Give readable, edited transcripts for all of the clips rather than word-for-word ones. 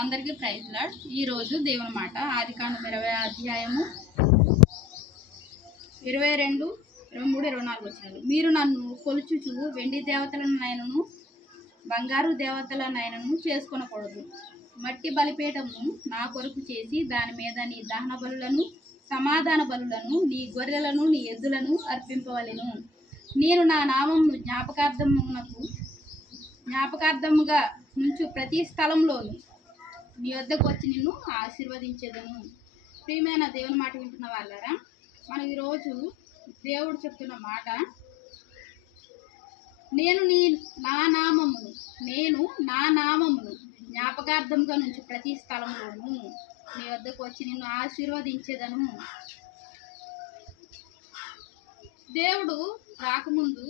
అందరికీ praise lord. ఈరోజు దేవుని మాట ఆదికాండం 20 అధ్యాయము 22, 23, 24 వచనాలు. మీరు నన్ను కొలుచుచు వెండి దేవతలనైనను బంగారు దేవతలనైనను చేసుకొనకూడదు. మట్టి బలిపీఠము నా కొరకు చేసి దాని మీద నీ దహన బలులను సమాధాన బలులను నీ గొర్రెలను నీ ఎద్దులను అర్పింపవలెను. నేను నా నామమును జ్ఞాపకార్థముగా నుంచు ప్రతి స్థలంలోను నీ వద్దకు వచ్చి నిన్ను ఆశీర్వదించేదను. ప్రియమైన దేవుని మాట వింటున్న వాళ్ళారా, మనం ఈరోజు దేవుడు చెప్తున్న మాట, నేను నా నామమును జ్ఞాపకార్థంగా నుంచి ప్రతి స్థలంలోను నీ వద్దకు వచ్చి నిన్ను ఆశీర్వదించేదను. దేవుడు రాకముందు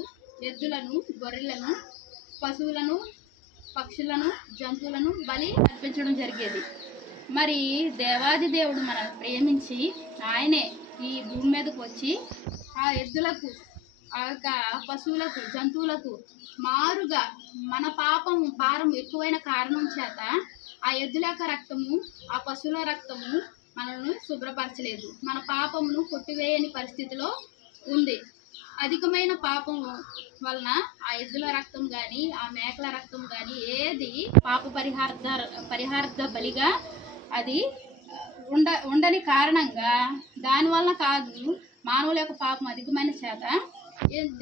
ఎద్దులను, గొర్రెలను, పశువులను, పక్షులను, జంతువులను బలి అర్పించడం జరిగేది. మరి దేవాది దేవుడు మనల్ని ప్రేమించి ఆయనే ఈ భూమి మీదకు వచ్చి ఆ ఎద్దులకు, ఆ యొక్క పశువులకు, జంతువులకు మారుగా మన భారం ఎక్కువైన కారణం చేత ఆ ఎద్దుల యొక్క రక్తము, ఆ పశువుల రక్తము మనల్ని శుభ్రపరచలేదు. మన పాపమును కొట్టివేయని పరిస్థితిలో ఉంది. అధికమైన పాపం వలన ఆ ఎద్దుల రక్తం కానీ, ఆ మేకల రక్తం కానీ ఏది పాప పరిహారార్థ బలిగా అది ఉండని కారణంగా, దానివల్ల కాదు, మానవుల యొక్క పాపం అధికమైన చేత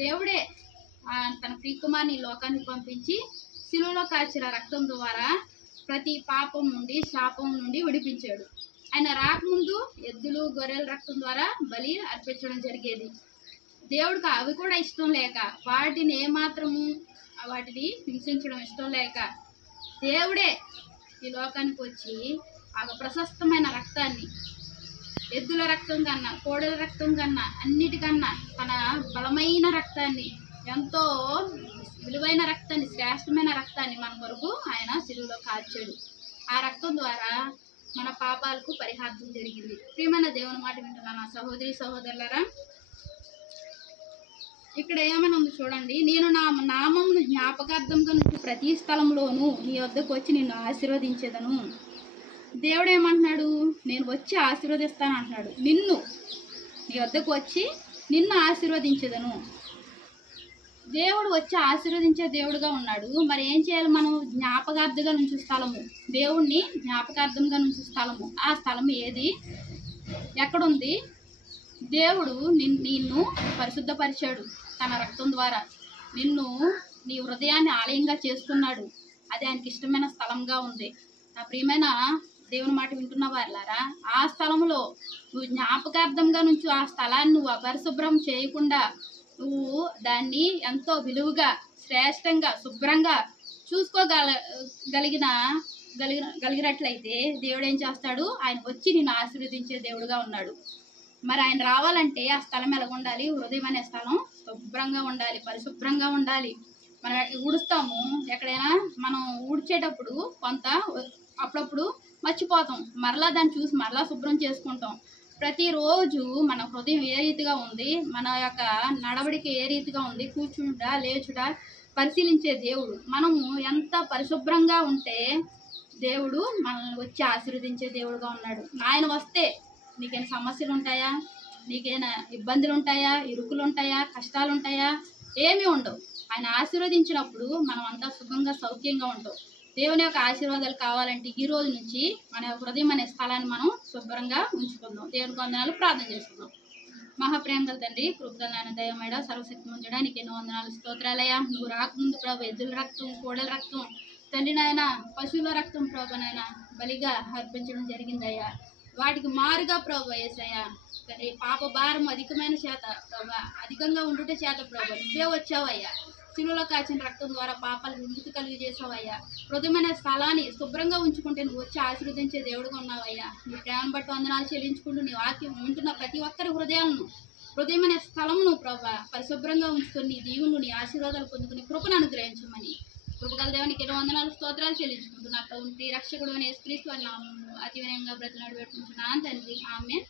దేవుడే తన ప్రియకుమార్ని లోకానికి పంపించి శిలువలో కాచిన రక్తం ద్వారా ప్రతి పాపం నుండి, శాపం నుండి విడిపించాడు. ఆయన రాకముందు ఎద్దులు, గొర్రెల రక్తం ద్వారా బలి అర్పించడం జరిగేది. దేవుడికి అవి కూడా ఇష్టం లేక, వాటిని హింసించడం ఇష్టం లేక దేవుడే ఈ లోకానికి వచ్చి ఆ ప్రశస్తమైన రక్తాన్ని, ఎద్దుల రక్తం కన్నా, కోడెల రక్తం కన్నా, అన్నిటికన్నా తన బలమైన రక్తాన్ని, ఎంతో విలువైన రక్తాన్ని, శ్రేష్టమైన రక్తాన్ని మన కొరకు ఆయన శిలువలో కాల్చాడు. ఆ రక్తం ద్వారా మన పాపాలకు పరిహారం జరిగింది. ప్రియమైన దేవుని మాట వింటున్నా నా సహోదరి సహోదరులారా, ఇక్కడ ఏమైనా ఉంది చూడండి. నేను నా నామమును జ్ఞాపకార్థంగా నుంచి ప్రతి స్థలంలోనూ నీ వద్దకు వచ్చి నిన్ను ఆశీర్వదించేదను. దేవుడు ఏమంటున్నాడు? నేను వచ్చి ఆశీర్వదిస్తాను అంటున్నాడు. నీ వద్దకు వచ్చి నిన్ను ఆశీర్వదించేదను. దేవుడు వచ్చి ఆశీర్వదించే దేవుడుగా ఉన్నాడు. మరి ఏం చేయాలి? మనం జ్ఞాపకార్థంగా నుంచి స్థలము, దేవుణ్ణి జ్ఞాపకార్థంగా నుంచి స్థలము, ఆ స్థలం ఏది, ఎక్కడుంది? దేవుడు నిన్ను పరిశుద్ధపరిచాడు తన రక్తం ద్వారా. నీ హృదయాన్ని ఆలయంగా చేసుకున్నాడు. అది ఆయనకి ఇష్టమైన స్థలంగా ఉంది. నా ప్రియమైన దేవుని మాట వింటున్న వారులారా, ఆ స్థలంలో నువ్వు జ్ఞాపకార్థంగా నుంచి ఆ స్థలాన్ని నువ్వు అపరిశుభ్రం చేయకుండా నువ్వు దాన్ని ఎంతో విలువగా, శ్రేష్టంగా, శుభ్రంగా చూసుకోగలిగినట్లయితే దేవుడు ఏం చేస్తాడు? ఆయన వచ్చి నిన్ను ఆశీర్వదించే దేవుడుగా ఉన్నాడు. మరి ఆయన రావాలంటే ఆ స్థలం ఎలా ఉండాలి? హృదయం అనే స్థలం శుభ్రంగా ఉండాలి, పరిశుభ్రంగా ఉండాలి. మనం ఊడుస్తాము, ఎక్కడైనా మనం ఊడ్చేటప్పుడు అప్పుడప్పుడు మర్చిపోతాం, మరలా దాన్ని చూసి మరలా శుభ్రం చేసుకుంటాం. ప్రతిరోజు మన హృదయం ఏ రీతిగా ఉంది, మన యొక్క నడవడిక ఏ రీతిగా ఉంది, కూర్చుంట లేచుట పరిశీలించే దేవుడు. మనము ఎంత పరిశుభ్రంగా ఉంటే దేవుడు మనల్ని వచ్చి ఆశీర్వదించే దేవుడుగా ఉన్నాడు. ఆయన వస్తే నీకైనా సమస్యలు ఉంటాయా? నీకైనా ఇబ్బందులు ఉంటాయా? ఇరుకులు ఉంటాయా? కష్టాలు ఉంటాయా? ఏమీ ఉండవు. ఆయన ఆశీర్వదించినప్పుడు మనం అంతా సుఖంగా, సౌఖ్యంగా ఉంటాం. దేవుని యొక్క ఆశీర్వాదాలు కావాలంటే ఈ రోజు నుంచి మన హృదయం అనే స్థలాన్ని మనం శుభ్రంగా ఉంచుకుందాం. దేవునికి వందనాలు. ప్రార్థన చేసుకుందాం. మహాప్రేమగల తండ్రి, కృపగలైన దయమేడ, సర్వశక్తి మంజడానికి ఎన్నో వందనాలు, స్తోత్రాలయ్యా. నువ్వు రాకముందు ప్రభు ఎద్దుల రక్తం, కోడల రక్తం, తండ్రి నాయన పశువుల రక్తం ప్రభు బలిగా అర్పించడం జరిగిందయ్యా. వాటికి మారుగా ప్రభు యేసయ్యా తండ్రి, పాప భారం అధికమైన చేత ప్రభు, అధికంగా ఉండుట చేత ప్రభు నువ్వే వచ్చావయ్యా. శిలువలో కాచిన రక్తం ద్వారా పాపాలు విముక్తి కలిగజేసావయ్యా. హృదయమైన స్థలాన్ని శుభ్రంగా ఉంచుకుంటే నువ్వు వచ్చి ఆశీర్వదించే దేవుడుగా ఉన్నావయ్యా. నీ ప్రేమను బట్టి వందనాలు చెల్లించుకుంటూ నీ వాక్యం వింటున్న ప్రతి ఒక్కరి హృదయమైన స్థలమును ప్రభు పరిశుభ్రంగా ఉంచుకొని నీ దీవులు, నీ ఆశీర్వాదాలు పొందుకుని కృపను అనుగ్రహించమని కృపగల దేవునికి ఎన్నో వందనాలు, స్తోత్రాలు చెల్లించుకుంటున్నా. ప్రభుని రక్షకుడు అనే క్రీస్తు నామములో అతి వినయంగా బ్రతిలాడి పెట్టుకుంటున్నాను తండ్రి. ఆమేన్.